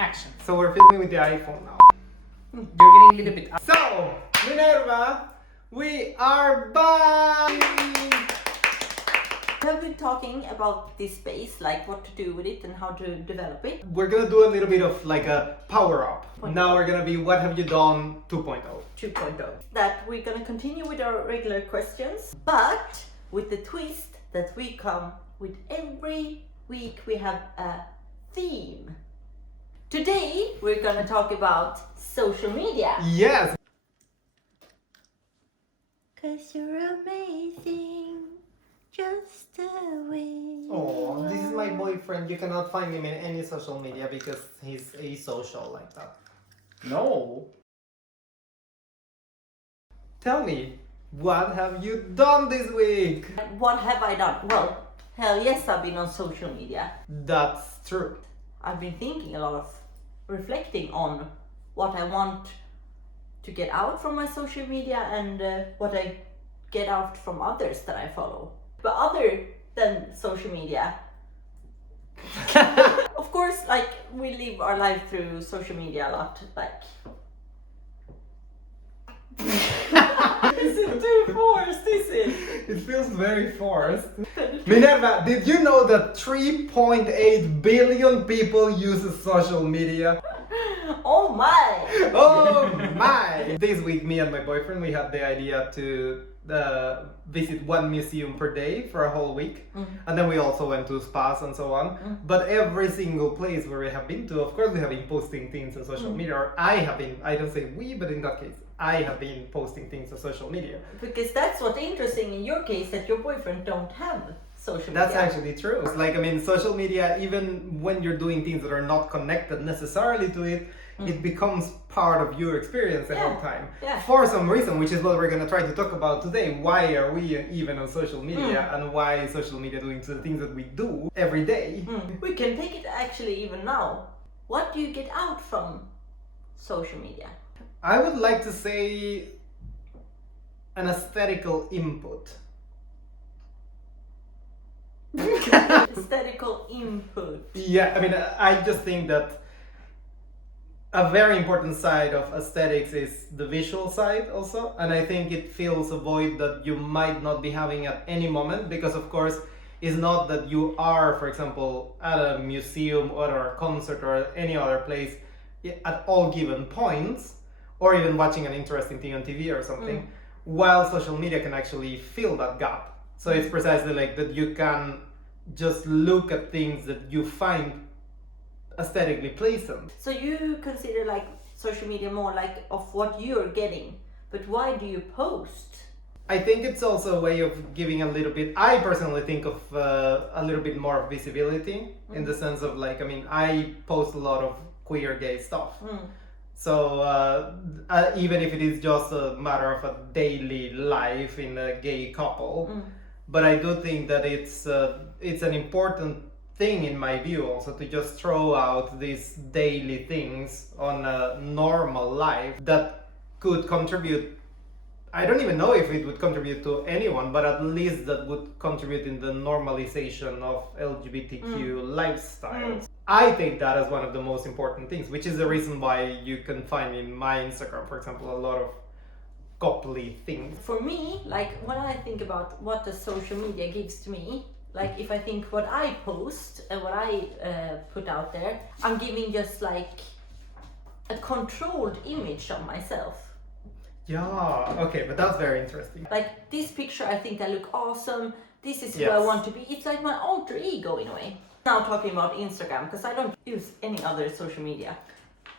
Action. So we're filming with the iPhone now. You're getting a little bit up. So, Minerva, we are back! We have been talking about this space, like what to do with it and how to develop it. We're gonna do a little bit of like a power up. Point Now oh. we're gonna be What Have You Done 2.0. 2.0. That we're gonna continue with our regular questions, but with the twist that we come with every week we have a theme. Today we're gonna talk about social media. Yes! 'Cause you're amazing, just the way. Oh, this is my boyfriend. You cannot find him in any social media because he's asocial like that. No. Tell me, what have you done this week? What have I done? Well, hell yes, I've been on social media. That's true. I've been thinking a lot of reflecting on what I want to get out from my social media and what I get out from others that I follow. But other than social media, of course, like we live our life through social media a lot. Like, is it too forced? Is it? It feels very forced. Minerva, did you know that 3.8 billion people use social media? Oh my! Oh my! This week, me and my boyfriend, we had the idea to visit one museum per day for a whole week. And then we also went to spas and so on. But every single place where we have been to, of course, we have been posting things on social media. Or I have been, I don't say we, but in that case, I have been posting things on social media. Because that's what's interesting in your case, that your boyfriend don't have social media. That's actually true. It's like, I mean, social media, even when you're doing things that are not connected necessarily to it, it becomes part of your experience the whole time. Yeah. For some reason, which is what we're going to try to talk about today. Why are we even on social media and why is social media doing the things that we do every day? We can take it actually even now. What do you get out from social media? I would like to say an aesthetical input. Aesthetical input. Yeah, I mean, I just think that a very important side of aesthetics is the visual side also, and I think it fills a void that you might not be having at any moment, because of course it's not that you are, for example, at a museum or a concert or any other place at all given points, or even watching an interesting thing on TV or something, while social media can actually fill that gap. So it's precisely like that you can just look at things that you find aesthetically pleasant. So you consider like social media more like of what you're getting, but why do you post? I think it's also a way of giving a little bit, I personally think of a little bit more visibility in the sense of like, I mean, I post a lot of queer gay stuff. So even if it is just a matter of a daily life in a gay couple, but I do think that it's an important thing in my view also to just throw out these daily things on a normal life that could contribute. I don't even know if it would contribute to anyone, but at least that would contribute in the normalization of LGBTQ lifestyles. I take that as one of the most important things, which is the reason why you can find in my Instagram, for example, a lot of coupley things. For me, like when I think about what the social media gives to me, like if I think what I post and what I put out there, I'm giving just like a controlled image of myself. Yeah, okay, but that's very interesting. Like this picture, I think I look awesome. This is who I Yes. want to be. It's like my alter ego in a way. Now talking about Instagram, because I don't use any other social media.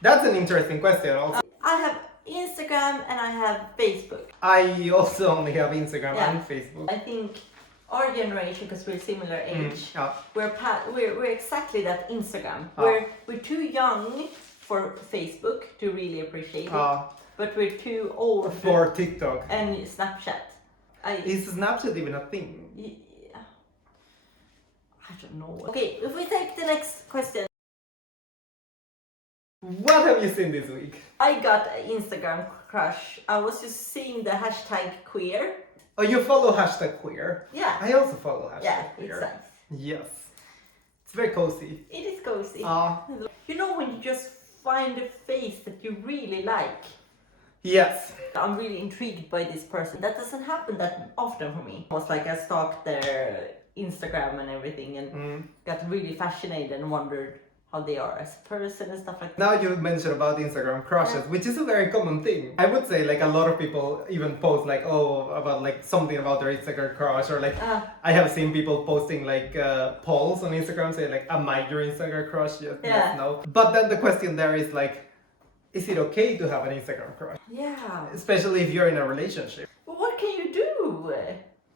That's an interesting question also. I have Instagram and I have Facebook. I also only have Instagram Yeah. and Facebook. I think our generation, because we're similar age, Yeah. we're exactly that Instagram. Ah. We're too young for Facebook to really appreciate it, Uh, but we're too old for TikTok. and Snapchat. Is Snapchat even a thing? Yeah. I don't know. Okay, if we take the next question. What have you seen this week? I got an Instagram crush. I was just seeing the hashtag queer. Oh, you follow hashtag queer. Yeah. I also follow hashtag Yeah, queer. it's nice. Yes. It's very cozy. It is cozy. Ah. You know when you just find a face that you really like. Yes. I'm really intrigued by this person. That doesn't happen that often for me. It was like I stalked their Instagram and everything and got really fascinated and wondered how they are as a person and stuff like that. Now you mentioned about Instagram crushes, which is a very common thing. I would say like a lot of people even post like, oh, about like something about their Instagram crush, or like I have seen people posting like polls on Instagram saying like, am I your Instagram crush? Yes, no. But then the question there is like, is it okay to have an Instagram crush? Yeah. Especially if you're in a relationship. But what can you do?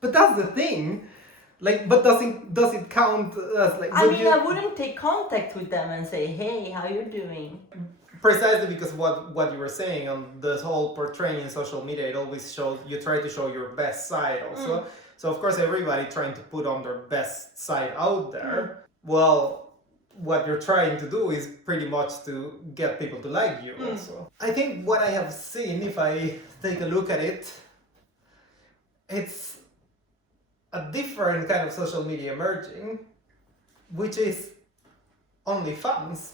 But that's the thing. Like, but does it count as like? I mean, I wouldn't take contact with them and say, hey, how you doing? Precisely because what you were saying on this whole portraying in social media, it always shows, you try to show your best side also. So of course everybody trying to put on their best side out there. Well, what you're trying to do is pretty much to get people to like you also. I think what I have seen, if I take a look at it, it's a different kind of social media emerging, which is OnlyFans.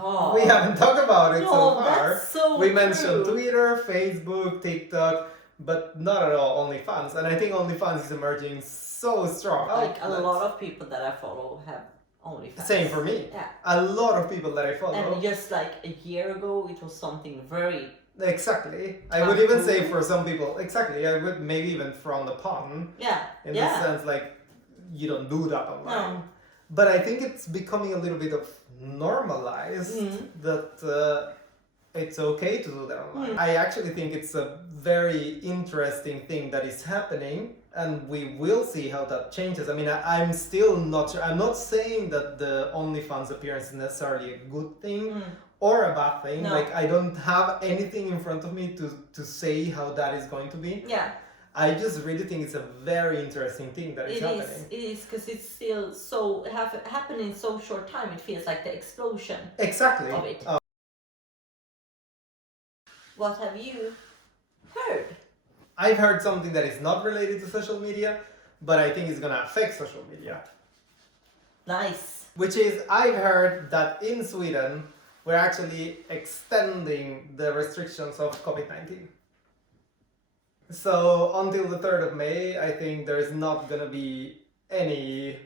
Oh. We haven't talked about it so far. That's so We mentioned true. Twitter, Facebook, TikTok, but not at all OnlyFans. And I think OnlyFans is emerging so strong. Like a lot of people that I follow have OnlyFans. Same for me. Yeah. A lot of people that I follow. And just like a year ago, it was something very. Exactly. I would even say for some people, exactly, I would maybe even frown upon. Yeah. In the sense like, you don't do that online. But I think it's becoming a little bit of normalized that it's okay to do that online. I actually think it's a very interesting thing that is happening, and we will see how that changes. I mean, I'm still not sure. I'm not saying that the OnlyFans appearance is necessarily a good thing or a bad thing. No. Like, I don't have anything in front of me to say how that is going to be. Yeah. I just really think it's a very interesting thing that is happening. It is because it's still so happening in so short time. It feels like the explosion Exactly. of it. What have you heard? I've heard something that is not related to social media, but I think it's gonna affect social media. Nice. Which is, I've heard that in Sweden, we're actually extending the restrictions of COVID-19. So until the 3rd of May, I think there is not gonna be any...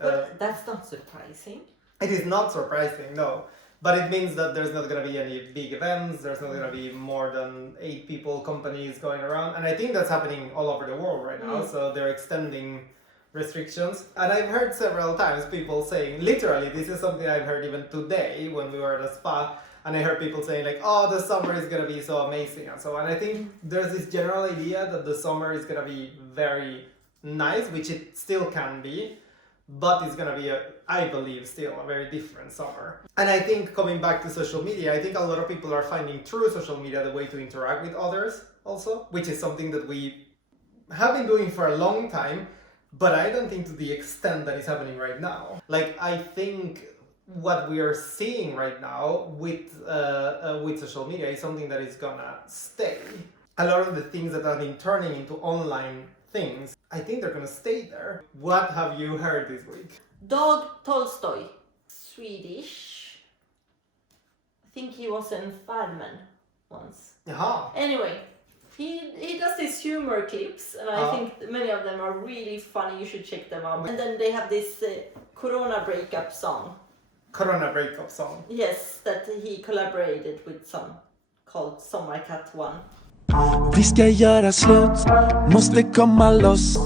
But that's not surprising. It is not surprising, no. But it means that there's not going to be any big events, there's not going to be more than 8 people, companies going around. And I think that's happening all over the world right now. So they're extending restrictions. And I've heard several times people saying, literally, this is something I've heard even today when we were at a spa. And I heard people saying like, oh, the summer is going to be so amazing and so on. I think there's this general idea that the summer is going to be very nice, which it still can be. But it's gonna be, I believe, still a very different summer. And I think coming back to social media, I think a lot of people are finding through social media the way to interact with others also, which is something that we have been doing for a long time, but I don't think to the extent that is happening right now. Like, I think what we are seeing right now with social media is something that is gonna stay. A lot of the things that have been turning into online things, I think they're gonna stay there. What have you heard this week? Dag Tolstoy, Swedish. I think he was in Farmen once. Jaha. Anyway, he does these humor clips, and I think many of them are really funny. You should check them out. And then they have this Corona breakup song. Corona breakup song. Yes, that he collaborated with some called Sommarkatt 1. Vi ska göra slut, måste komma loss.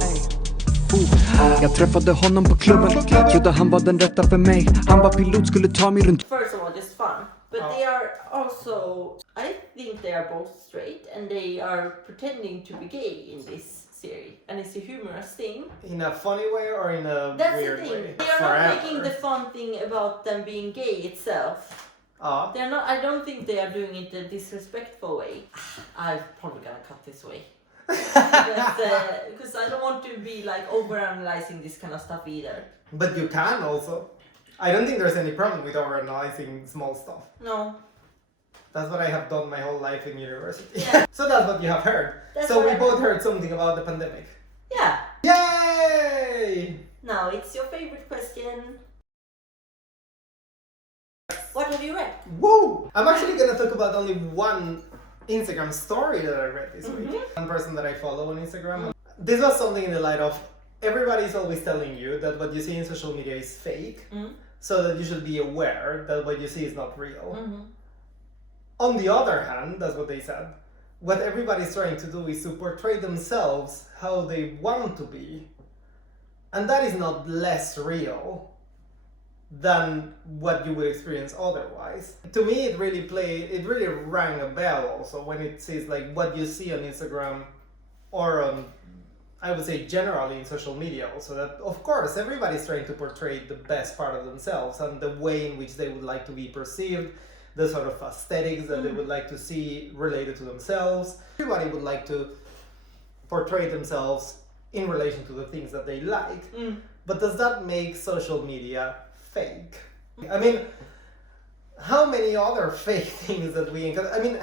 Jag träffade honom på klubben, trodde han var den rätta för mig. Han var pilot, skulle ta mig runt. First of all, just fun. But they are also, I think they are both straight, and they are pretending to be gay in this series. And it's a humorous thing. In a funny way or in a That's weird the thing. way? They are not making the fun thing about them being gay itself. They're not. I don't think they are doing it in a disrespectful way. I'm probably gonna cut this way. Because I don't want to be like overanalyzing this kind of stuff either. But you can also. I don't think there's any problem with overanalyzing small stuff. No. That's what I have done my whole life in university. Yeah. So that's what you have heard. That's so what we I both heard something about the pandemic. Yeah. Yay! Now it's your favorite question. What have you read? Whoa! I'm actually gonna talk about only one Instagram story that I read this week. One person that I follow on Instagram. This was something in the light of everybody's always telling you that what you see in social media is fake, so that you should be aware that what you see is not real. On the other hand, that's what they said, what everybody's trying to do is to portray themselves how they want to be. And that is not less real than what you would experience otherwise. To me, it really rang a bell also when it says like what you see on Instagram or on, I would say generally in social media also, that of course everybody's trying to portray the best part of themselves and the way in which they would like to be perceived, the sort of aesthetics that they would like to see related to themselves. Everybody would like to portray themselves in relation to the things that they like. But does that make social media fake? I mean, how many other fake things that we encounter? I mean,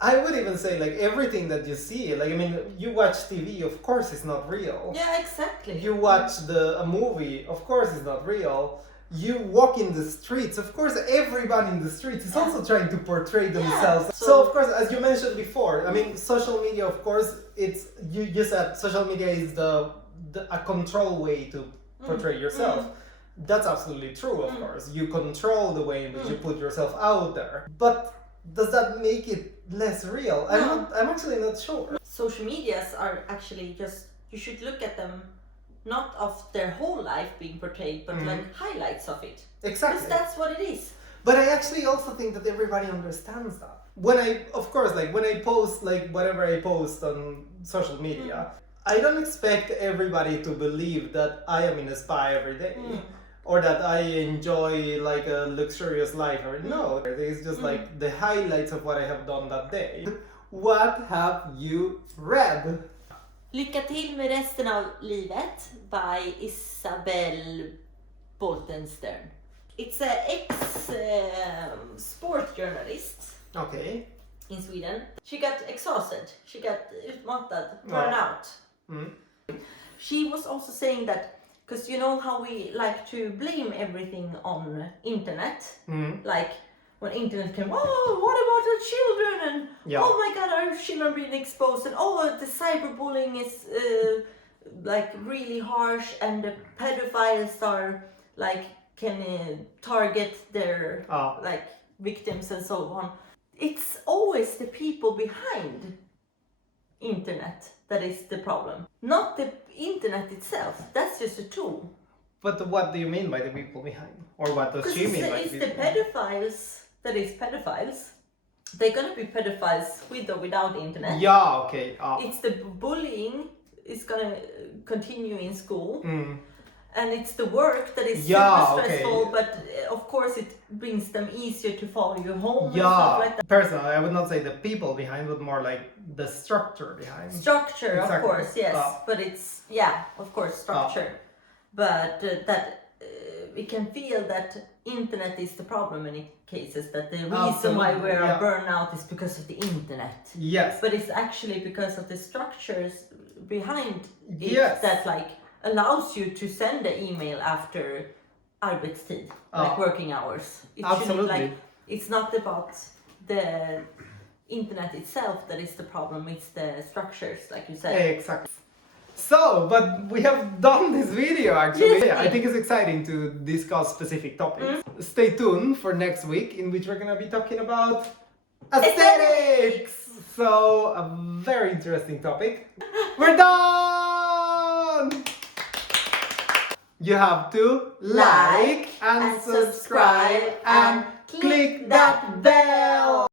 I would even say like everything that you see, like, I mean, you watch TV, of course it's not real. Yeah, exactly. You watch a movie, of course it's not real. You walk in the streets, of course everybody in the streets is also trying to portray themselves. So of course, as you mentioned before, I mean, social media, of course, it's, you said social media is a control way to portray yourself. That's absolutely true, of course. You control the way in which you put yourself out there. But does that make it less real? I'm actually not sure. Social medias are actually just, you should look at them not of their whole life being portrayed, but like highlights of it. Exactly. Because that's what it is. But I actually also think that everybody understands that. When I post like whatever I post on social media, I don't expect everybody to believe that I am in a spa every day. Or that I enjoy like a luxurious life. No, it's just like the highlights of what I have done that day. What have you read? Lycka till med resten av livet by Isabel Boltenstern. It's an ex-sport journalist Okay. in Sweden. She got exhausted. She got utmattad, burned out. She was also saying that, because you know how we like to blame everything on internet, like when internet came, oh, what about the children, and oh my god, our children being exposed, and oh, the cyberbullying is like really harsh, and the pedophiles are like can target their like victims and so on. It's always the people behind internet that is the problem, not the internet itself. That's just a tool. But what do you mean by the people behind? Or what does she mean by it's the the people behind? pedophiles that is pedophiles. They're gonna be pedophiles with or without internet. Yeah, okay. It's the bullying is gonna continue in school. And it's the work that is super stressful, but of course it brings them easier to follow you home and stuff like that. Personally, I would not say the people behind, but more like the structure behind. Structure, Exactly. of course, yes. But it's, of course, structure. But that we can feel that internet is the problem in many cases, that the reason why we are burnout is because of the internet. Yes. But it's actually because of the structures behind it that like allows you to send an email after arbetstid, like working hours. It Absolutely. Like, it's not about the internet itself that is the problem, it's the structures, like you said. Exactly. So, but we have done this video actually. Yes. I think it's exciting to discuss specific topics. Stay tuned for next week, in which we're gonna be talking about aesthetics. So, a very interesting topic. We're done! You have to like and subscribe and click that bell.